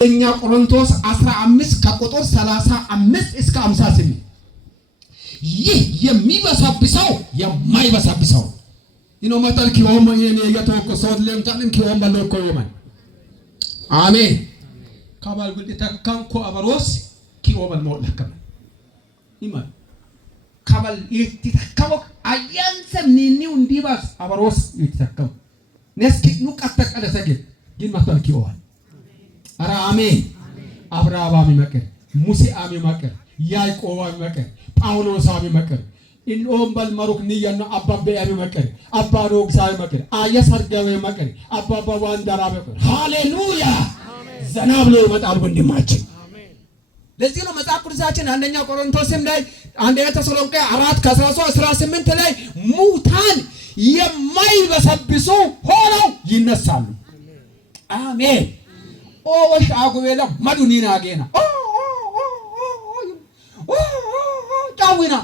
እኛ ቆሮንቶስ 15 ከቁጥር 35 እስከ 58 ይህ የሚበሰብሰው የማይበሰብሰው ይኖ መጣል ኪሎም የኔ የተወከ ሰው ለምታንም ኪሎም ባለኮ ይማን አሜን ካባል ጉድ ተካንኮ አበሮስ ኪሎም ሞልከም ይማን ካባል ይትተካው አያንሰም ኒኒው እንዲባስ አበሮስ ይትተካው ነስኪ ኑቀተቀለ ሰገድ ግን መጣል ኪሎም አራ አሜን አብርሃም ይመከር ሙሴ ይመከር ያዕቆብ ይመከር ጳውሎስ ይመከር ኢሎም ባልማሩክ ንያና አባቤ ይመከር አባሮግ ይመከር አየሰርጋው ይመከር አባባ ዋንዳራ ይመከር ሃሌሉያ ዘናብሎ ይመጣል ወንድማችን ለዚህ ነው መጽሐፍ ቅዱሳችን አንደኛ ቆሮንቶስም ላይ አንደኛ ተሰሎንቄ 4:13-18 ላይ ሙታን የማይበሰብሱ ሆነው ይነሳሉ አሜን ኦሽ አጉቤላ ማዱኒና አገና ጫዊና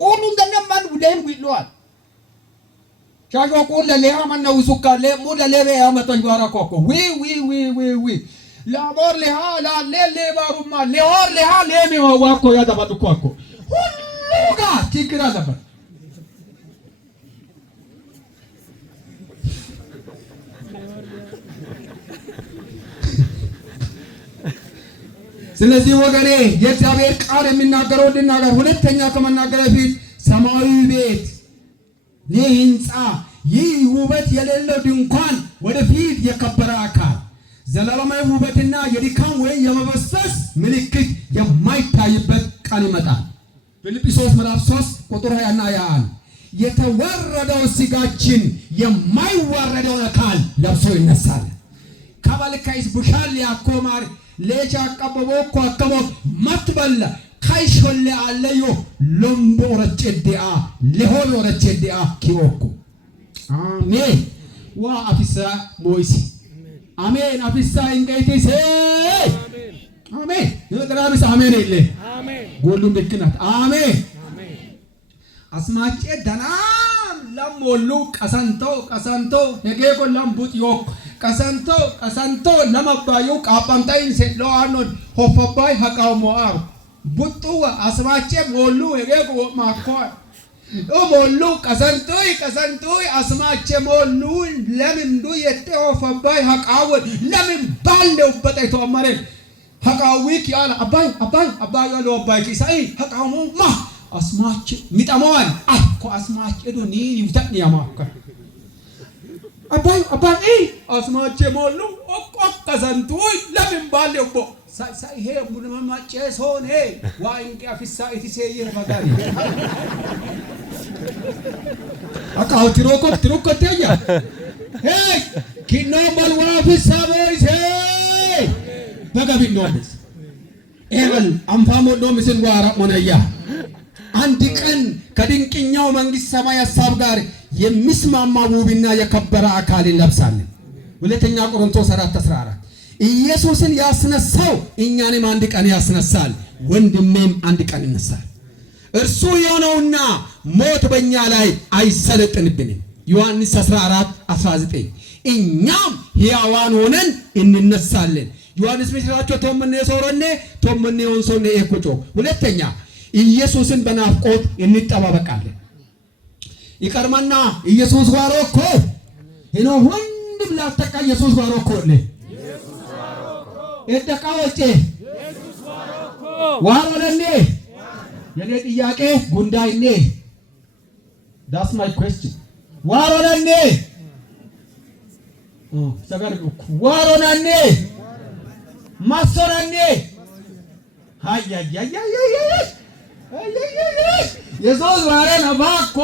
ኦሉ እንደነማን ጉዳይን ቢሏል ሻጆ ቆለ ለያ ማነው ሱካ ለሙለ ለበ ያመጣኝ ባራኮኮ ዊ ላሞር ለሃ ላሌ ባሩማ ለሆር ለሃ ለሚዋ ዋኮ ያዳባዱኮ አኮ ሁሉ ጋር ችግር አለበት ስለዚህ ወገኔ የእግዚአብሔር ቃል የሚናገረው እንድናገር ሁለተኛ ከመናገር በፊት ሰማያዊ ቤት ይህ ህንጻ ይህ ውበት የሌለው ድንኳን ወደፊት የከበረ አካል ዘላለማዊ ውበትና የድካም ወይ የመበሰስ ምልክት የማይታይበት ቀን ይመጣል ፊልጵስዩስ ምዕራፍ 3 ቁጥር 20 እና 21 የተወረደው ስጋችን የማይዋረደው አካል ለብሶ ይነሳል ካባልካይስ ቡሻል ያኮማር ለቻ ቀበቦኮ አከሞ ማትበላ ካይሾለ አለዮ ሎምቦ ረጨዲአ ለሆሎ ረጨዲአ ኪወኩ አሜን ዋ አፊሳ ሞይሲ አሜን አፊሳ እንገይቲሴ አሜን ይወጥራብስ አሜን ይለ አሜን ጎሉም በክናት አሜን አስማጨ ደናም ለሞሉ ቀሰንቶ ሄጌ ቆላም ቡጥዮ ቀሰንቶ ለማባዩ ቃጳምጣይን ሰሎአኖ ሆፈባይ ሐቃው ሞአር ቡጡዋ አስማጨ ሞሉ ሄጌ ማኮ ሞሉ ቀሰንቶ አስማጨ ሞሉ ለምንዱ የተ ሆፈባይ ሐቃው ለምን ባለው በጣይቶ አማረ ሐቃዊክ ያለ አባይ ያለው አባይ ኪሳይ ሐቃው ማ አስማጨ ሚጣማን አኮ አስማጨ ዶኒ ይውጣ ያማከ አባይ አስማጨ ሞሉ ቀሰንቶ ለምን ባለው ቦ ሳይሄ ሙሉማጨ ሶኔ ዋንቂ አፍሳ ኢቲሴየ ባጋሪ አቃው ትሮኮ ተያ ሄይ ኪኖ ማልዋ ፍሳ ቦይሴ በጋቢ ነው ኤል አምፋሞ ዶ ምስን ዋራ ሞነያ አንድ ቀን ከድንቅኛው መንግስት ሰማይ ሐሳብ ጋር የሚስማማ ውብና የከበረ አካል ይለብሳለን ሁለተኛ ቆሮንቶስ 4:14 ኢየሱስን ያስነሳው እኛንም አንድ ቀን ያስነሳል ወንድሜም አንድ ቀን ይነሳል እርሱ የሆነውና ሞት በእኛ ላይ አይሰለጥንብንም ዮሐንስ 14:19 እኛም ሕያዋን ሆነን እንነሳለን ዮሐንስ ምስራቸው ቶመነ ወንሶነ ኤኮጮ ሁለተኛ ኢየሱስን በናፍቆት እንጠባበቃለን ይቀርማና ኢየሱስ ዋሮኮ ሄኖ ወንድም ላተቃ ኢየሱስ ዋሮኮ ለ እደቃወጨ ኢየሱስ ዋሮለኔ የኔ ጥያቄ ጉንዳይኔ that's my question ዋሮለኔ ሰገር ዋሮናኔ ማሶራኔ ሃያያያያያ ኢየሱስ ዋረን አባኮ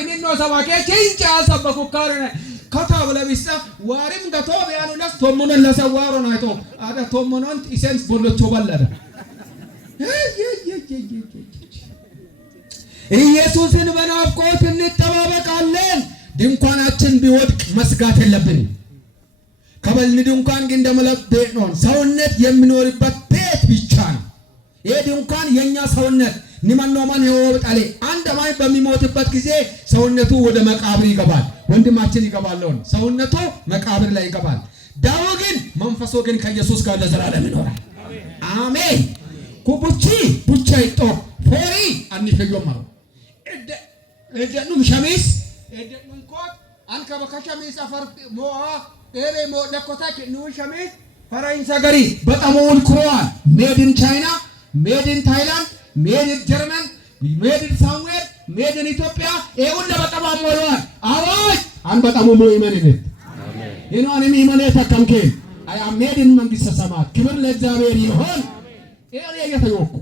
ይኒኖ ሰባኬ ቺንጫ ሰበኩ ካረነ ከታብ ለቢሳ ዋሪም ገቶ ቢያኑ ለስ ቶሞነ ለሰዋሮ ናይቶ አዳ ቶሞኖን ኢሴንስ ቦሎቾ ባላዳ ኢየሱስን በናፍቆት እንጠባበቃለን ድንኳናችን ቢወድቅ መስጋት የለብንም ከበልን ድንኳን ግን እንደመለበ ነው ሰውነት የሚኖርበት ቤት ብቻ ነው ይሄ ድንኳን የኛ ሰውነት ንማንማን ይወጣል አንድ ማይ በሚሞትበት ጊዜ ሰውነቱ ወደ መቃብር ይገባል ወንድማችን ይገባል ሰውነቱ መቃብር ላይ ይገባል ዳው ግን መንፈሶ ግን ከኢየሱስ ጋር ለዘላለም ይኖራል። አሜን። ኩቡቺ ቡቻ ይጦ ፎሪ አንፈየማው እደኑም ሸሚስ እደኑም ኮት አንከ በከሸሚስ አፈር ሞአ ኤሬ ሞ ለኮታች ነው ሸሚስ ፈረንሳ ገሪ በጣም ወል ክሮዋል ሜድ ኢን ቻይና ሜድ ኢን ታይላንድ ሜድ ኢን ጀርመን ሜድ ኢን ሳምዌር ሜድ ኢን ኢትዮጵያ ኤውለ በጣም ሞሏል አዋጅ አን በጣም ሞ ይመንነት አሜን ይኖንም ይመንነት ተከምከ አይ አም ሜድ ኢን መንግስተ ሰማያት ክብር ለእግዚአብሔር ይሁን። ይሄ የተወኩ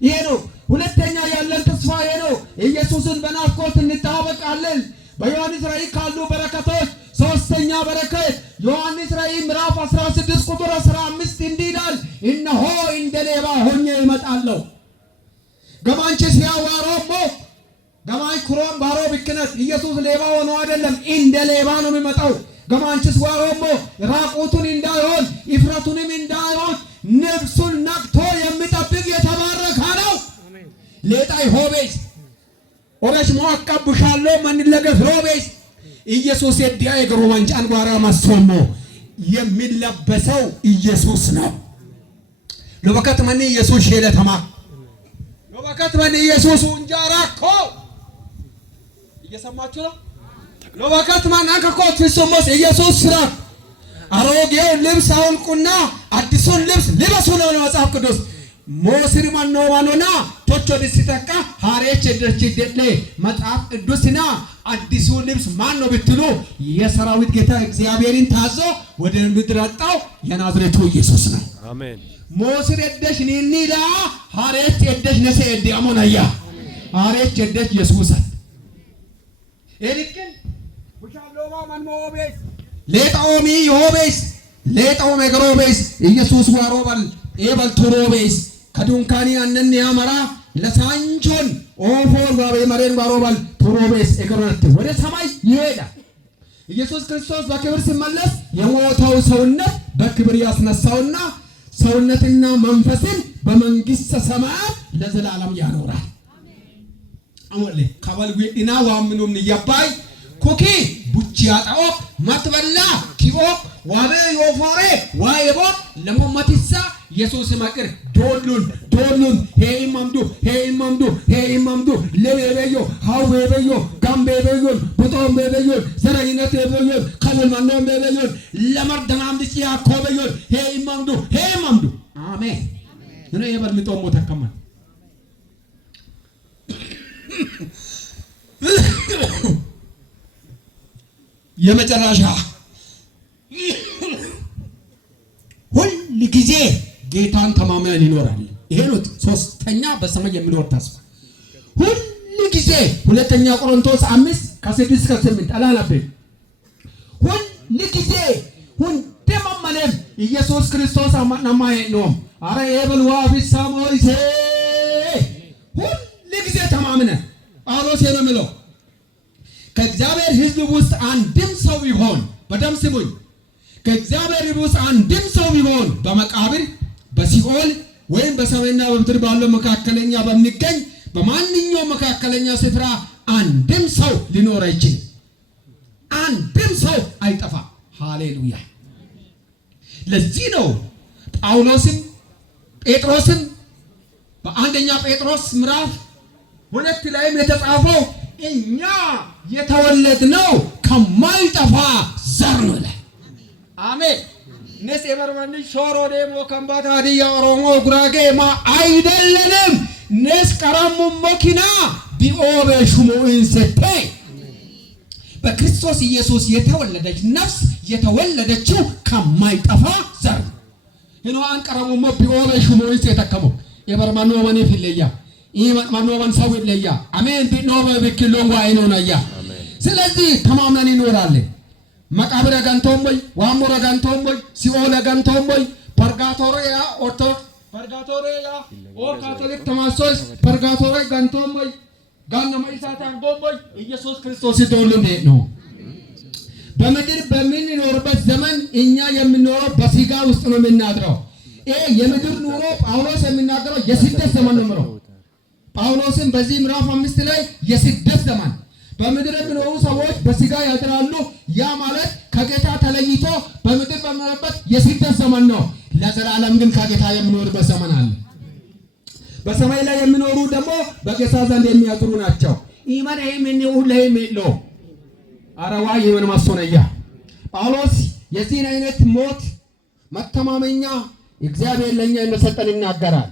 ይሄ ነው ሁለተኛ ያለን ተስፋ ይሄ ነው። ኢየሱስን በናፍቆት እንጠባበቃለን። በዮሐንስ ራእይ ካሉ በረከቶች ሶስተኛ በረከት ዮሐንስ ራእይ ምዕራፍ 16 ቁጥር 15 እንዲህ ይላል፣ እነሆ እንደ ሌባ ሆኜ እመጣለሁ። ገማንቺስ ያዋሮሞ ገማን ክሮም ባሮ ቢክነት ኢየሱስ ሌባ ሆኖ አይደለም፣ እንደ ሌባ ነው የሚመጣው። ገማንቺስ ዋሮሞ ራቁቱን እንዳይሆን ኢፍረቱንም እንዳይሆን ነፍሱን ነቅቶ የሚጠብቅ የተባረከ ነው። ሌጣይ ሆቤስ ኦረሽ ማቀብሻሎ ማን ለገፍ ሆቤስ ኢየሱስ የዲያ የግሩ ዋንጫን ባራ ማሰሞ የሚለበሰው ኢየሱስ ነው። ለበከት ማን ኢየሱስ ሸለተማ ለበከት ማን ኢየሱስ እንጃራኮ እየሰማችሁ ነው። ለበከት ማን አንከኮት ፍስሞስ ኢየሱስ ስራ አሮጌው ልብስ አውልቁና አዲሱን ልብስ ልበሱ ነው መጽሐፍ ቅዱስ። ሞስሪ ማን ነው ማኖና ቶቾ ዲስታካ ሃሬች ደርችደለ መጽሐፍ ቅዱስና አዲሱ ልብስ ማን ነው ብትሉ የሰራዊት ጌታ እግዚአብሔርን ታዞ ወደ ምድር አጣው የናዝሬቱ ኢየሱስ ነው። አሜን። ሞስሪ ደሽ ኒኒዳ ሃሬች ደሽ ነሰ ዲያሞናያ ሃሬች ደሽ ኢየሱስ ኤሪክን ወሻሎማ ማን ሞቤስ ሌጣኦሚ ዮቤስ ሌጣኦ መግሮቤስ ኢየሱስ ዋሮባል ኤበል ቱሮቤስ ከዱንካኒ አነን ያመራ ለሳንቾን ኦፎር ባቤ መሬን ባሮባል ቱሮቤስ እግረት ወደ ሰማይ ይሄዳል። ኢየሱስ ክርስቶስ በክብር ሲመለስ የሞተው ሰውነት በክብር ያስነሳውና ሰውነትና መንፈስን በመንግስተ ሰማያት ለዘላለም ያኖራል። አሞሌ ካባልጉ ኢና ዋምኑም ንያባይ ኩኪ ቡቺያጣኦ ማትበላ ኪኦ ዋበ ዮፎሬ ዋይቦ ለሞማቲሳ ኢየሱስ ማቅር ዶሉን ሄይማምዱ ለበበዮ ሃውበበዮ ጋምበበዮ ቦቶምበበዮ ዘረኝነት በበዮ ከለማናም በበዮ ለመርደናም ድቂያ ኮበዮ ሄይማምዱ አሜን እኔ የበልምጦሞ ተከማ የመጨረሻ ሁል ጊዜ ጌታን ተማምነን ይኖራል። ይሄ ነው ሶስተኛ በሰማይ የሚኖር ተስፋ። ሁል ጊዜ ሁለተኛ ቆሮንቶስ 5:6-8 አላላበይ ሁል ጊዜ ሁንደማመነም ኢየሱስ ክርስቶስ አማናማይ ነው። አረ የበልዋ ቢሳሞይሴ ሁል ጊዜ ተማምነን ጳውሎስ የሚለው ከእግዚአብሔር ሕዝብ ውስጥ አንድም ሰው ቢሆን በደም ስሙኝ፣ ከእግዚአብሔር ሕዝብ ውስጥ አንድም ሰው ቢሆን በመቃብር በሲኦል ወይም በሰማይና በምድር ባለው መካከለኛ በሚገኝ በማንኛውም መካከለኛ ስፍራ አንድም ሰው ሊኖር አይችልም። አንድም ሰው አይጠፋ። ሃሌሉያ። ለዚህ ነው ጳውሎስም ጴጥሮስም በአንደኛ ጴጥሮስ ምዕራፍ 2 ላይም የተጻፈው እኛ የተወለድነው ከማይጠፋ ዘር ነው ይላል። አሜን። ነስ የበርማን ሾሮ ደሞ ከምባታ ሀዲያ ኦሮሞ ጉራጌ ማ አይደለንም። ነስ ቀራሙ መኪና ቢኦበ ሹሙን ሰተ በክርስቶስ ኢየሱስ የተወለደች ነፍስ የተወለደችው ከማይጠፋ ዘር ነው። ሄኖአን ቀራሙ ቢኦበ ሹሙን ሰተከሙ የበርማን ነው ማን ይፍለያ ማንወን ሰው ይለያ። አሜን። ቢኖበ ቢክሎን ዋይኖናያ ስለዚህ ተማምነን ይኖራለን። መቃብር ገንቶም ወይ ዋሞረ ገንቶም ወይ ሲኦል ገንቶም ወይ ፐርጋቶሪያ ኦ ካቶሊክ ተማሶስ ፐርጋቶሪ ገንቶም ወይ ጋነመ ኢሳታን ጎሞይ ኢየሱስ ክርስቶስ ይዶልን ነው። በምድር በምንኖርበት ዘመን እኛ የምንኖረው በስጋ ውስጥ ነው የምናድረው። ይሄ የምድር ኑሮ ጳውሎስ የሚናገረው የስደት ዘመን ነው። ጳውሎስን በዚህ ምዕራፍ 5 ላይ የስደት ዘመን በምድር የሚኖሩ ሰዎች በስጋ ያድራሉ። ያ ማለት ከጌታ ተለይቶ በምድር በመረበት የስደት ዘመን ነው። ለዘላለም ግን ከጌታ የሚኖርበት ዘመን አለ። በሰማይ ላይ የሚኖሩ ደግሞ በጌታ ዘንድ የሚያድሩ ናቸው። ኢማን አይመን ሁሌም ነው አረዋ ይመን ማሶነያ ጳውሎስ የዚህን አይነት ሞት መተማመኛ እግዚአብሔር ለኛ እንደሰጠን ይናገራል።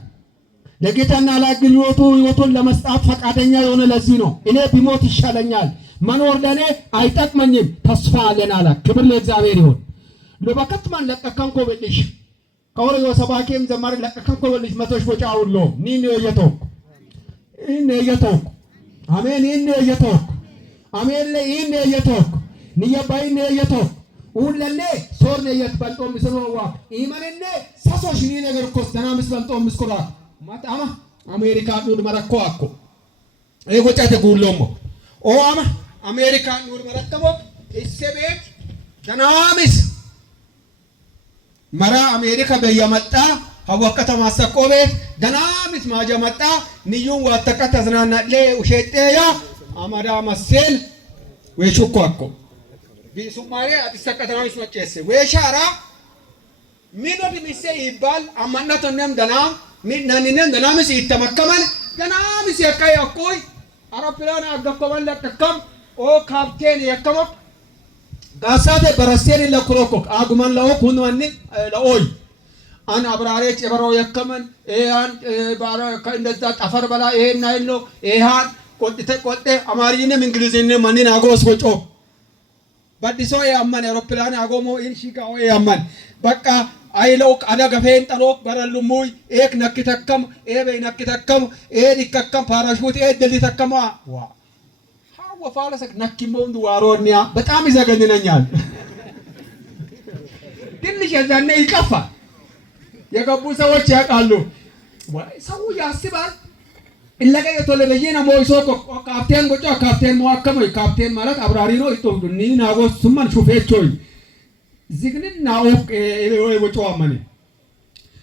ለጌታና ለአገልግሎቱ ሕይወቱን ለመስጠት ፈቃደኛ የሆነ ለዚህ ነው እኔ ቢሞት ይሻለኛል መኖር ለኔ አይጠቅመኝም ተስፋ አለን አለ። ክብር ለእግዚአብሔር ይሁን። ለበከት ማን ለቀቀን ኮበልሽ ከወሬ ወሰባኬም ዘማሪ ለቀቀን ኮበልሽ መቶሽ ወጫውሎ ኒኔ የቶክ ኢኔ የቶክ አሜን ኢኔ የቶክ አሜን ለኢኔ የቶክ ንየባይኔ የቶክ ሁለኔ ሶርኔ የትበልጦ ምስኖዋ ኢማንኔ ሳሶሽ ኒ ነገር ኮስ ደና ምስበልጦ ምስኩራ ማታማ አሜሪካ ዱድ መረኮ አኮ ኤጎጫተ ጉሎሞ ኦአማ አሜሪካ ዱድ መረከሞ ኢሴቤት ደናሚስ መራ አሜሪካ በየመጣ ሀወከተ ማሰቆቤት ደናሚስ ማጀመጣ ንዩን ዋተቀተ ዝናና ለኡሸጤያ አማዳ መሰል ወይሹኮ አኮ ቢሱማሬ አጥሰቀተናዊስ መጨሰ ወይሻራ ሚኖድ ሚሴ ይባል አማናተንም ደና ሚናንነን ደናምስ ይተመከማል ደናምስ ያካይ አቆይ አውሮፕላን አገፈበል ለተከም ኦ ካፕቴን ያከመ ጋሳተ በረስቴን ለኩሮኮ አጉማን ለው ኩንዋኒ ለኦይ አን አብራሬ ጨበሮ ያከመን ኤያን ባራ ከእንደዛ ጠፈር በላ ይሄን አይሎ ኤሃን ቆጤ አማርኝንም እንግሊዝኛንም ማንን አጎስ ወጮ ባዲሶ ያማን አውሮፕላን አጎሞ ኢንሺጋኦ ያማን በቃ አይለው አዳ ገፈን ጠሎቅ በረሉሙይ ኤክ ነክተከም ኤበ ነክተከም ኤዲከከም ፓራሹት ኤድልተከማ ዋ ሃው ፋለሰክ ነክሞንዱ ዋሮኒያ በጣም ይዘገንነኛል። ትንሽ ያዛነ ይቀፋ የገቡ ሰዎች ያውቃሉ። ወይ ሰው ያስባል ኢለገ የተለበየና ሞይሶ ካፕቴን ጎጫ ካፕቴን መዋከመ ካፕቴን ማለት አብራሪ ነው። ይጦዱኒ ናጎስ ሱማን ሹፌቾይ ዚግንን ናኦክ ወይ ወጮ አመነ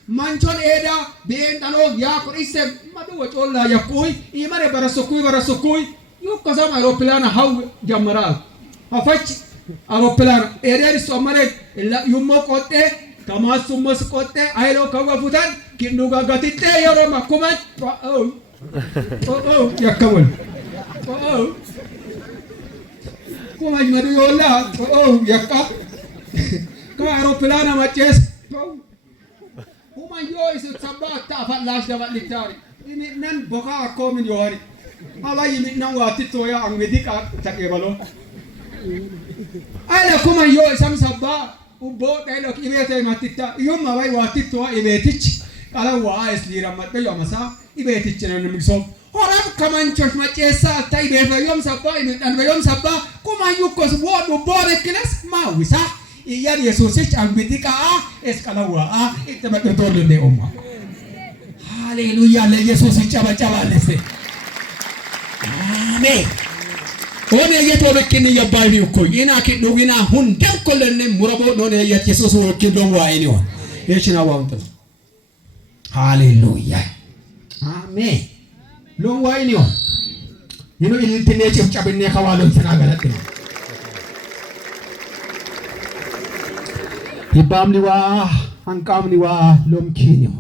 ማንቾን ኤዳ ቢኤንጣሎ ያ ቁሪሰ ማዱ ወጮላ ያኩይ ኢማረ በረሰኩይ ይቆዛም አውሮፕላን ሃው ጀመራል አፈች አውሮፕላን ኤደርስ ኦመረ ዩሞ ቆጤ ከማሱመስ ቆጤ አይሎ ከወፉታን ኪንዱ ጋጋቲጤ የሮማ ኩማት ያከሙል ኩማጅ ማዱ ይወላ ያካ ከአውሮፕላን ማጨስ ሁማዮ ይሰጣባ ታፋላሽ ደባልታሪ ኢነን ቦካ ኮምን ይወሪ አባይ ሚናው አትቶያ አንግዲቃ ተቀበሎ አለ ኩማዮ ሰምሰባ ኡቦ ዳይሎክ ኢቤቴ ማትታ ይሁም አባይ ዋትቶዋ ኢቤትች ቃላዋ አይስሊራ ማጠዮ ማሳ ኢቤትች ነን ምክሶ ሆራብ ከማንቾች ማጨሳ ታይ ቤፈዮም ሰባ ኢነን በዮም ሰባ ኩማዩ ኮስ ወዱ ቦረክነስ ማውሳ ኢያድ ኢየሱስች አንግዲቃ እስቀላዋ ኢተመቅቶል እንደውማ ሃሌሉያ ለኢየሱስ ይጨበጨባለስ አሜን ሆነ የቶበክን የባይቢ እኮ ይና ከዱግና ሁንደም ኮለነ ሙረቦ ሆነ ኢየሱስ ወኪል ነው ዋይኔ ሆነ የሽና ዋውንት ሃሌሉያ አሜን ሎን ዋይኔ ሆነ ይኖ ኢልትኔ ጭብጨብኔ ከዋለው ተናገረጥ ነው ይባምሊዋ አንቃምሊዋ ሎምኪኒው